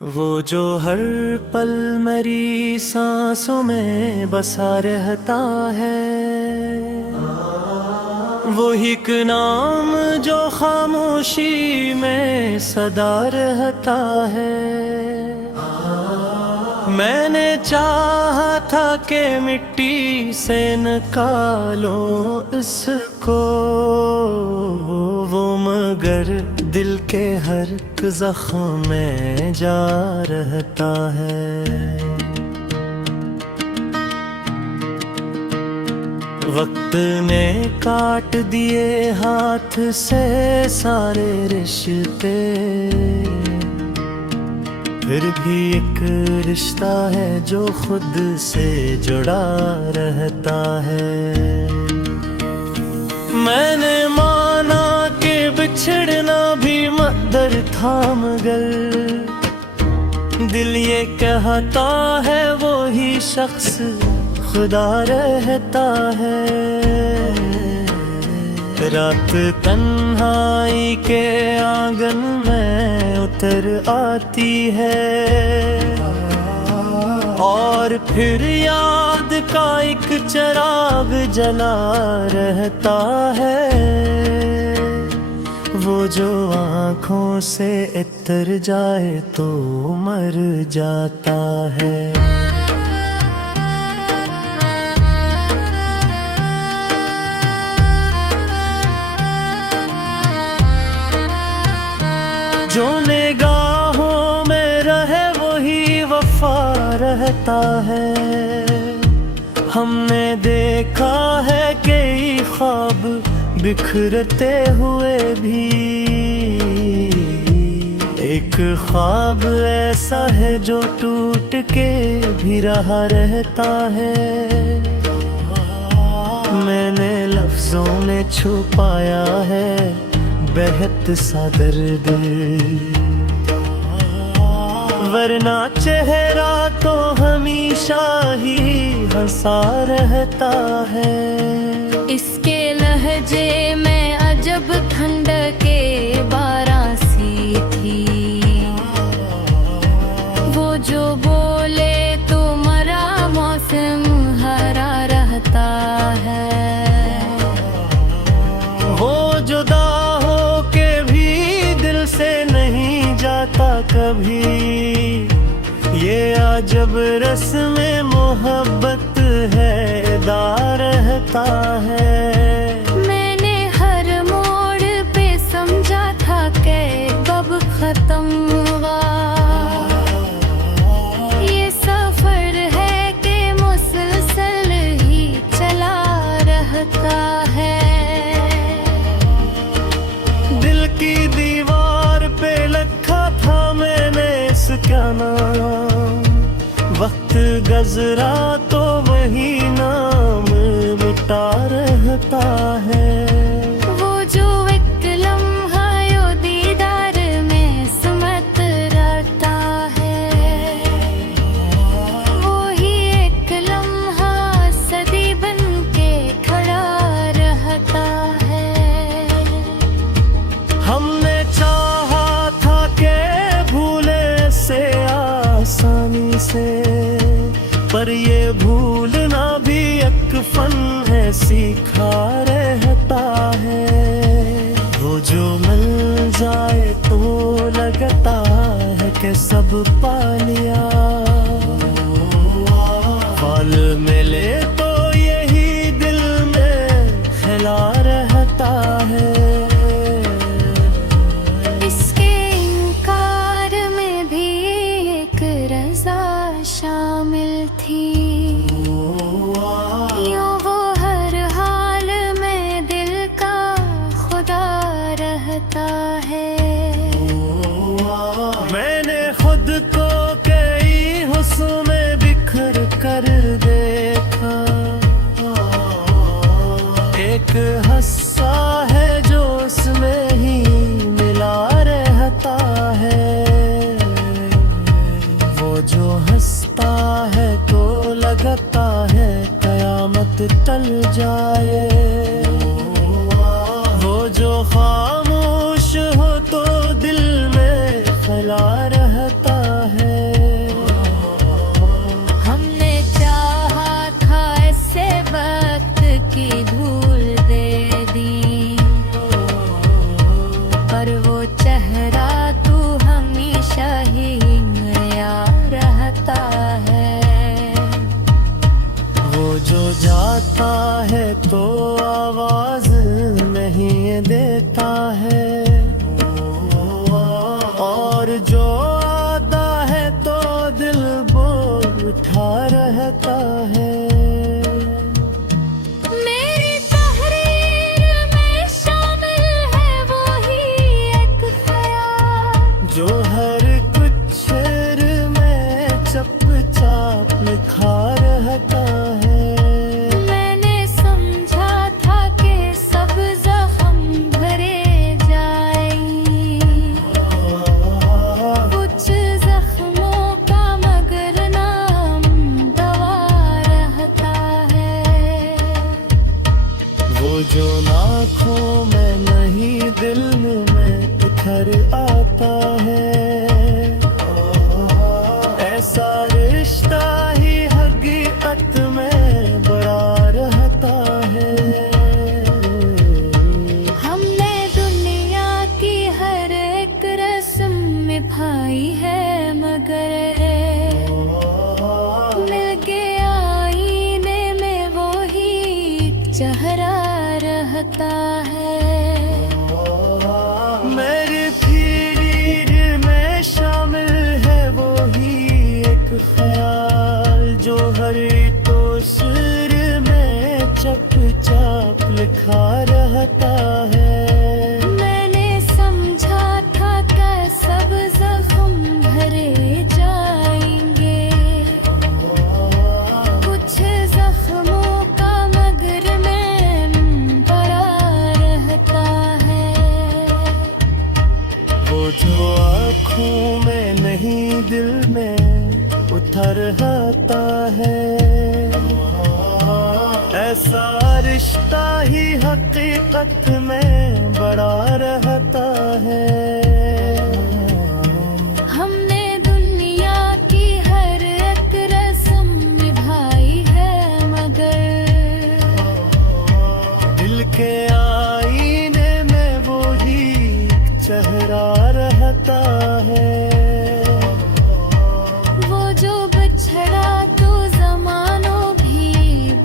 वो जो हर पल मेरी सांसों में बसा रहता है, वो एक नाम जो खामोशी में सदा रहता है। मैंने चाहा था कि मिट्टी से निकालो इसको, वो मगर दिल के हर जख्म में जा रहता है। वक्त ने काट दिए हाथ से सारे रिश्ते, फिर भी एक रिश्ता है जो खुद से जुड़ा रहता है। मैंने माना कि बिछड़ना भी मकदर था, मगर दिल ये कहता है वो ही शख्स खुदा रहता है। रात तन्हाई के आंगन में उतर आती है, और फिर याद का एक चिराग जला रहता है। वो जो आँखों से इतर जाए तो मर जाता है। जो निगाहों में रहे वही वफा रहता है। हमने देखा है कई ख्वाब बिखरते हुए भी, एक ख्वाब ऐसा है जो टूट के भी रहा रहता है। मैंने लफ्जों में छुपाया है बेहद सा दर्द, वरना चेहरा तो हमेशा ही हंसा रहता है। इसके लहजे में अजब ठंडके बारासी थी, वो जो बोले तो मरा मौसम हरा रहता है। वो जुदा हो के भी दिल से नहीं जाता कभी, ये अजब रस्म मोहब्बत है अदा रहता है। मैंने हर मोड़ पे समझा था कि कब खत्म हुआ ये सफर है कि मुसलसल ही चला रहता है। दिल की दीवार पे लिखा था मैंने इसका नाम, वक्त गजरा तो वही नाम मिटा रहता है। वो जो एक लम्हा यो दीदार में सुमत रहता है, वो ही एक लम्हा सदी बन के खड़ा रहता है। हमने चाहा था कि भूले से आसानी से, पर ये भूलना भी एक फन है सीखा रहता है। वो जो मिल जाए तो लगता है कि सब पा लिया, फल मिले तो यही दिल में खिला रहता है। इसके इनकार में भी एक रज़ा शामिल थी, यूं वो हर हाल में दिल का खुदा रहता है। मैंने खुद को कई हुस्न में बिखर कर देखा, एक हस्सा है जो उसमें ही मिला रहता है। वो जो हंसता है तो लगता है कयामत टल जाए, वो जो खामोश हो तो दिल में फैला रहता है। आता है तो आवाज नहीं देता है, और जो आता है तो दिल बोल उठा रहता है। मेरी तहरीर में शामिल है वो ही एक ख्याल, जो हर कुछ शेर में चुपचाप लिखा रहता है। मैंने समझा था कि सब जख्म भरे जाएंगे, कुछ जख्मों का मगर नाम दवा रहता है। वो जो आँखों में नहीं दिल में उतर आता है, ऐसा रिश्ता ही हकीकत में बड़ा रहता है। हमने दुनिया की हर एक रस्म निभाई है, मगर मिल के आईने में वो ही चेहरा रहता है। मेरी तहरीर में शामिल है वो ही एक ख्याल, जो हर तो सिर में चुपचाप लिखा रहता है। मैंने समझा था कि सब जख्म भरे जाएंगे, कुछ जख्मों का मगर में बड़ा रहता है। वो जो आँखों में नहीं दिल में उतर आता है, ऐसा रिश्ता ही हकीकत में बड़ा रहता है। हमने दुनिया की हर एक रस्म निभाई है, मगर दिल के आईने में वो ही चेहरा रहता है। वो जो बिछड़ा तो जमानों भी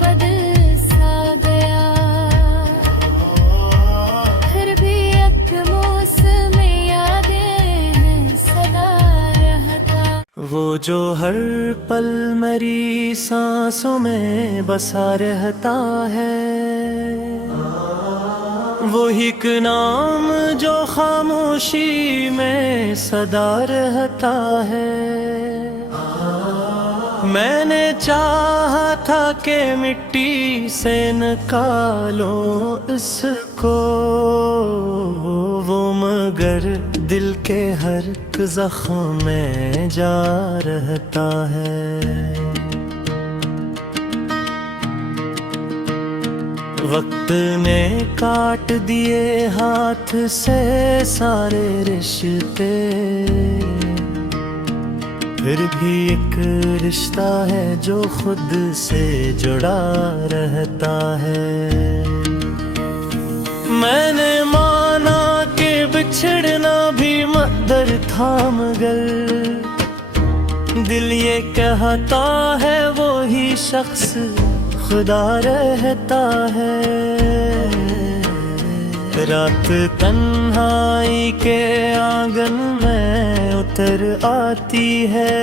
बदल सा गया, फिर भी एक मौसम यादें हैं सदा रहता। वो जो हर पल मेरी सांसों में बसा रहता है, वो एक नाम जो खामोशी में सदा रहता है। मैंने चाहा था कि मिट्टी से निकालो इसको, वो मगर दिल के हर जख्म में जा रहता है। वक्त ने काट दिए हाथ से सारे रिश्ते, फिर भी एक रिश्ता है जो खुद से जुड़ा रहता है। मैंने माना कि बिछड़ना भी मकदर था, मगर दिल ये कहता है वो ही शख्स खुदा रहता है। रात तन्हाई के आंगन में उतर आती है,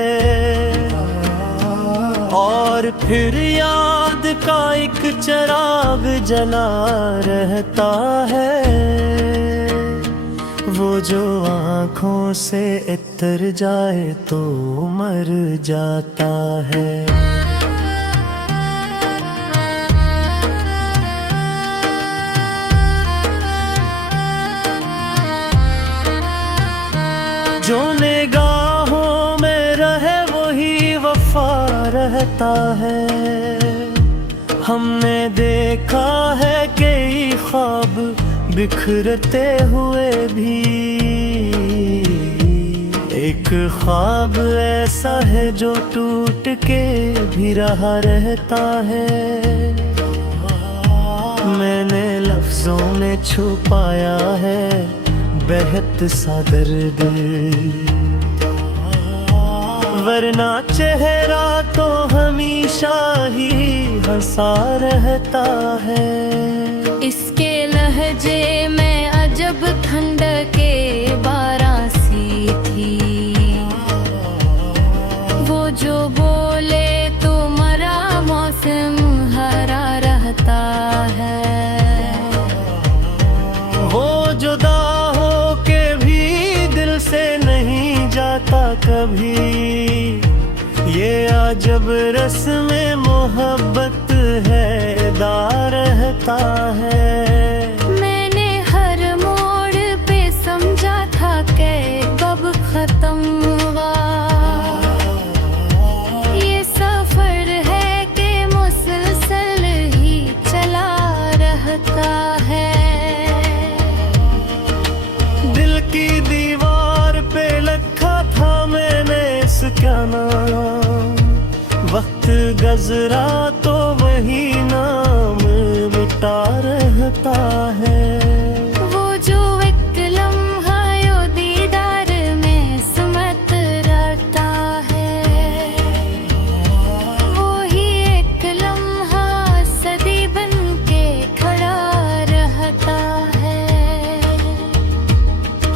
और फिर याद का एक चिराग जला रहता है। वो जो आँखों से इतर जाए तो मर जाता है। जो निगाहों में रहे वही वफा रहता है। हमने देखा है कई ख्वाब बिखरते हुए भी, एक ख्वाब ऐसा है जो टूट के भी रहा रहता है। मैंने लफ्जों में छुपाया है बेहद सा दर्द, वरना चेहरा तो हमेशा ही हंसा रहता है। इसके लहजे में अजब ठंडके बारासी थी, वो जो बोले तो मरा मौसम हरा रहता है। वो जुदा हो के भी दिल से नहीं जाता कभी, ये अजब रस्म मोहब्बत है अदा रहता है। मैंने हर मोड़ पे समझा था कि कब खत्म हुआ ये सफर है कि मुसलसल ही चला रहता है। दिल की दीवार पे लिखा था मैंने इसका नाम, वक्त गजरा तो वही नाम मिटा रहता है। वो जो एक लम्हा यो दीदार में सुमत रहता है, वो ही एक लम्हा सदी बन के खड़ा रहता है।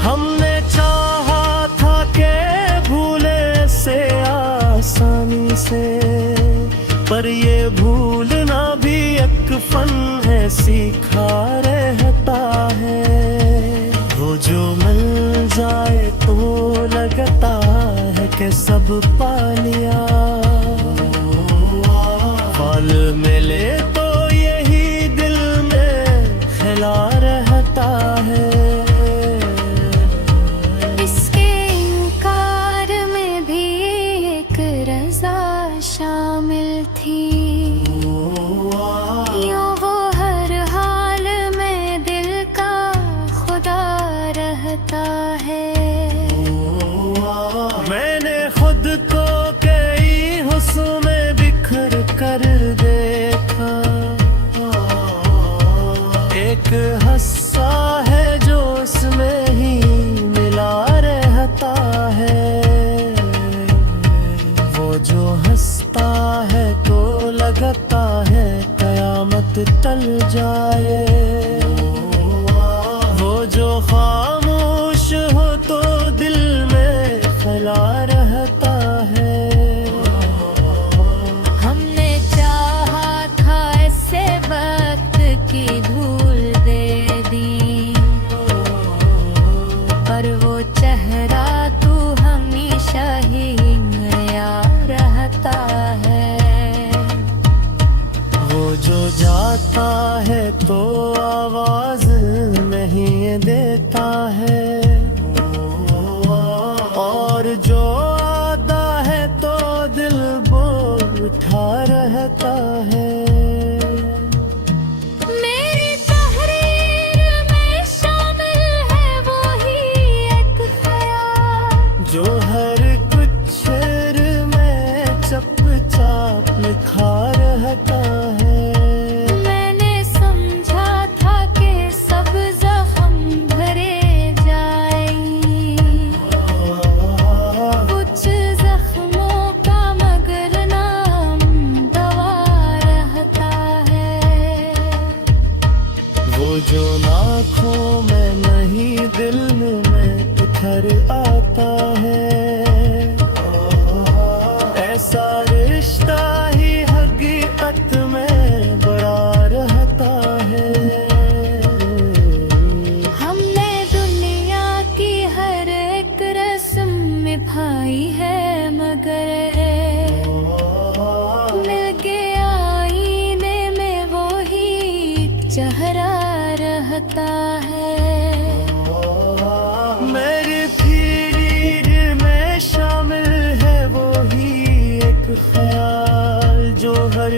हमने चाहा था कि भूले से आसानी से, पर ये भूलना भी एक फन है सीखा रहता है। वो जो मिल जाए तो लगता है कि सब पा लिया, फल मिले तो यही दिल में खिला रहता है। इसके इनकार में भी एक रज़ा शामिल थी, यूं वो हर हाल में दिल का खुदा रहता है। मैंने खुद को कई हुस्न में बिखर कर देखा, एक हस्सा है जो उसमें ही मिला रहता है। वो जो हंसता है तो लगता है कयामत टल जाए, वो जो खामोश हो तो दिल में फैला रहता है। हमने चाहा था ऐसे वक्त की धूल दे दी, पर वो चेहरा तू हमेशा ही नया रहता है। वो जो जाता है तो आवाज नहीं देता है, और जो आता है तो दिल बोल उठा रहता है। मेरी तहरीर में शामिल है वो ही एक ख्याल, जो हर कुछ शेर में चुपचाप लिखा रहता है। मैंने समझा था कि सब जख्म भरे जाएंगे, कुछ जख्मों का मगर नाम दवा रहता है। वो जो लाखों में नहीं दिल में उतर आता है, ऐसा रिश्ता ही हकीकत में बड़ा रहता है। हमने दुनिया की हर एक रस्म निभाई है, मगर मिल गया आईने में वो ही चेहरा रहता है। मेरी तहरीर में शामिल है वो ही एक ख्याल, जो हर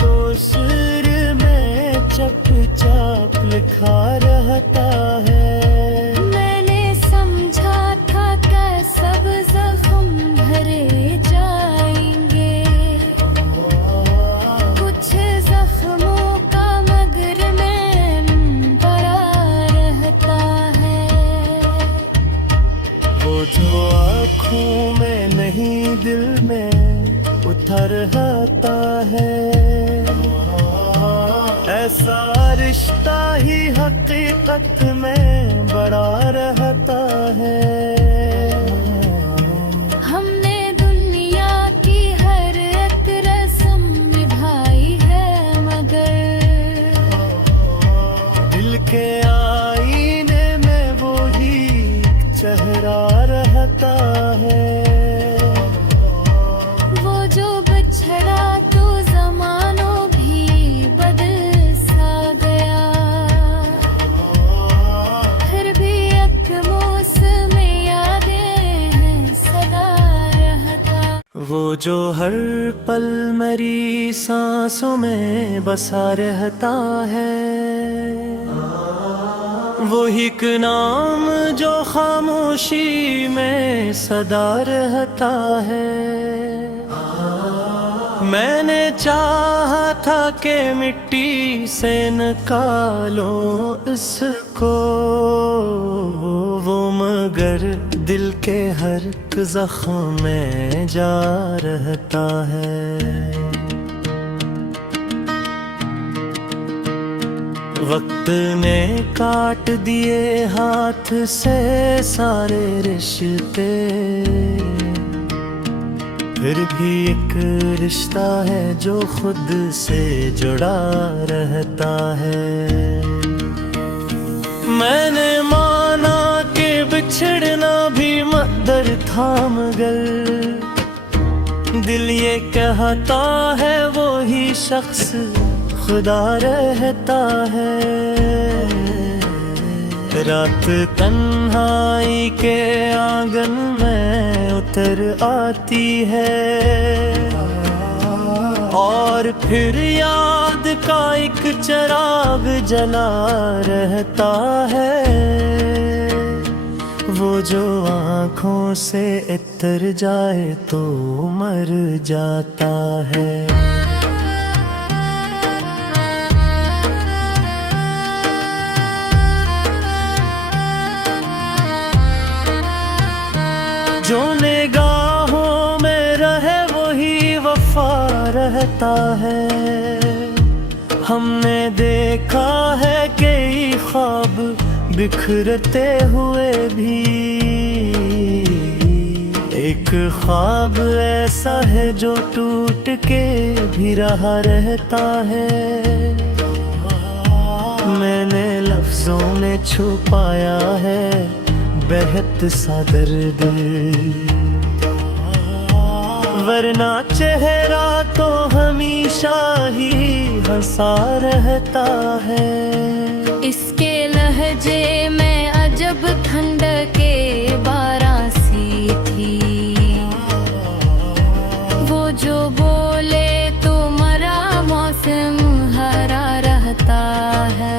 तो सिर में चुपचाप लिखा रहता है। मैंने समझा था कि सब जख्म भरे जाएंगे, ही दिल में उतर आता है। ऐसा रिश्ता ही हकीकत में बड़ा रहता है। हमने दुनिया की हर एक रस्म निभाई है, मगर दिल के आईने में वो ही चेहरा रहता है। वो जो बिछड़ा तो जमानों भी बदल सा गया, फिर भी एक मौसम यादें हैं सदा रहता। वो जो हर पल मेरी सांसों में बसा रहता है। वो एक नाम जो खामोशी में सदा रहता है। मैंने चाहा था कि मिट्टी से निकालो इसको, वो मगर दिल के हर जख्म में जा रहता है। वक्त ने काट दिए हाथ से सारे रिश्ते, फिर भी एक रिश्ता है जो खुद से जुड़ा रहता है। मैंने माना कि बिछड़ना भी मकदर था, मगर दिल ये कहता है वो ही शख्स खुदा रहता है। रात तन्हाई के आंगन में उतर आती है, और फिर याद का एक चिराग जला रहता है। वो जो आँखों से इतर जाए तो मर जाता है। जो निगाहों में रहे वही वफा रहता है। हमने देखा है कई ख्वाब बिखरते हुए भी, एक ख्वाब ऐसा है जो टूट के भी रहा रहता है। मैंने लफ्जों में छुपाया है बेहद सा दर्द, वरना चेहरा तो हमेशा ही हंसा रहता है। इसके लहजे में अजब ठंडके बारासी थी, वो जो बोले तो मरा मौसम हरा रहता है।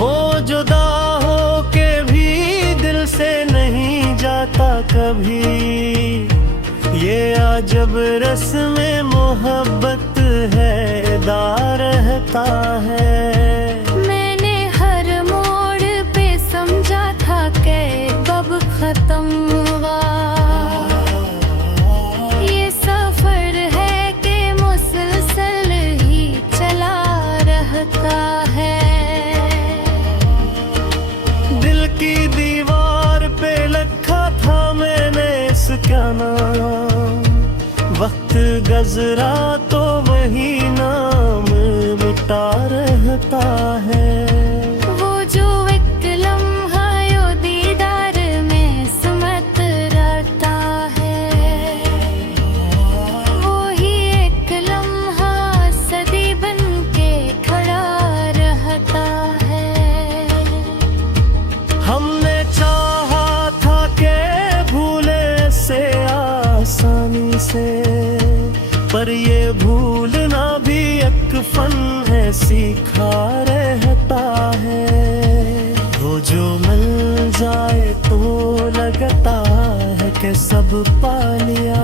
वो जुदा हो के भी दिल से नहीं जाता कभी, ये अजब रस्म मोहब्बत है अदा रहता है। मैंने हर मोड़ पे समझा था कि कब खत्म हुआ ये सफर है कि मुसलसल ही चला रहता है। दिल की दीवार पे लिखा था मैंने इसका नाम, वक्त गजरा तो वही नाम मिटा रहता है। वो जो एक लम्हा यो दीदार में सुमत रहता है, वो ही एक लम्हा सदी बन के खड़ा रहता है। हमने चाहा था कि भूले से आसानी से, पर ये भूलना भी एक फन है सीखा रहता है। वो जो मिल जाए तो लगता है कि सब पा लिया,